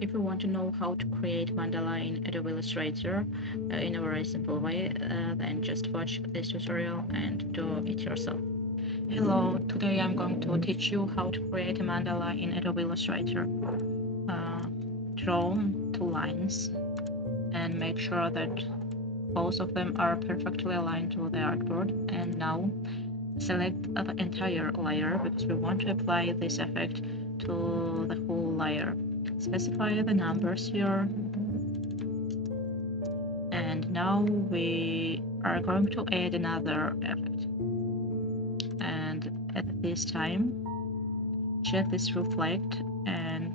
If you want to know how to create mandala in Adobe Illustrator in a very simple way, then just watch this tutorial and do it yourself. Hello, today I'm going to teach you how to create a mandala in Adobe Illustrator. Draw two lines and make sure that both of them are perfectly aligned to the artboard. And now select the entire layer because we want to apply this effect to the whole layer. Specify the numbers here. And now we are going to add another effect. And at this time, check this reflect and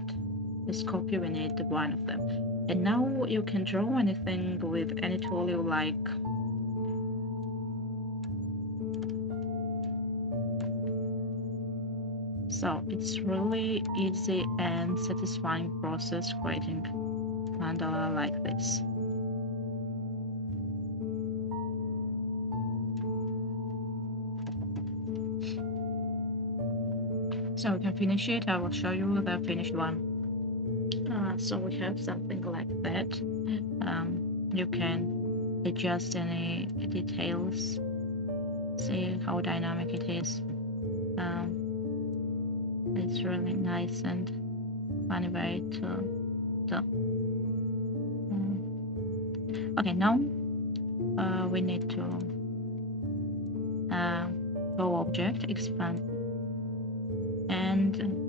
this copy, we need one of them. And now you can draw anything with any tool you like. So it's really easy and satisfying process creating mandala like this. So we can finish it. I will show you the finished one. So we have something like that. You can adjust any details. See how dynamic it is. It's really nice and funny way to do. Okay, now we need to go object, expand, and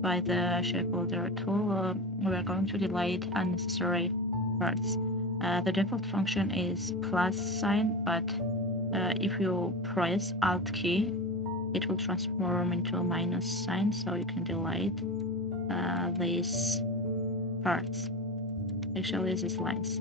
by the shape builder tool, we're going to delete unnecessary parts. The default function is plus sign, but if you press Alt key, it will transform into a minus sign, so you can delete these parts, actually these lines.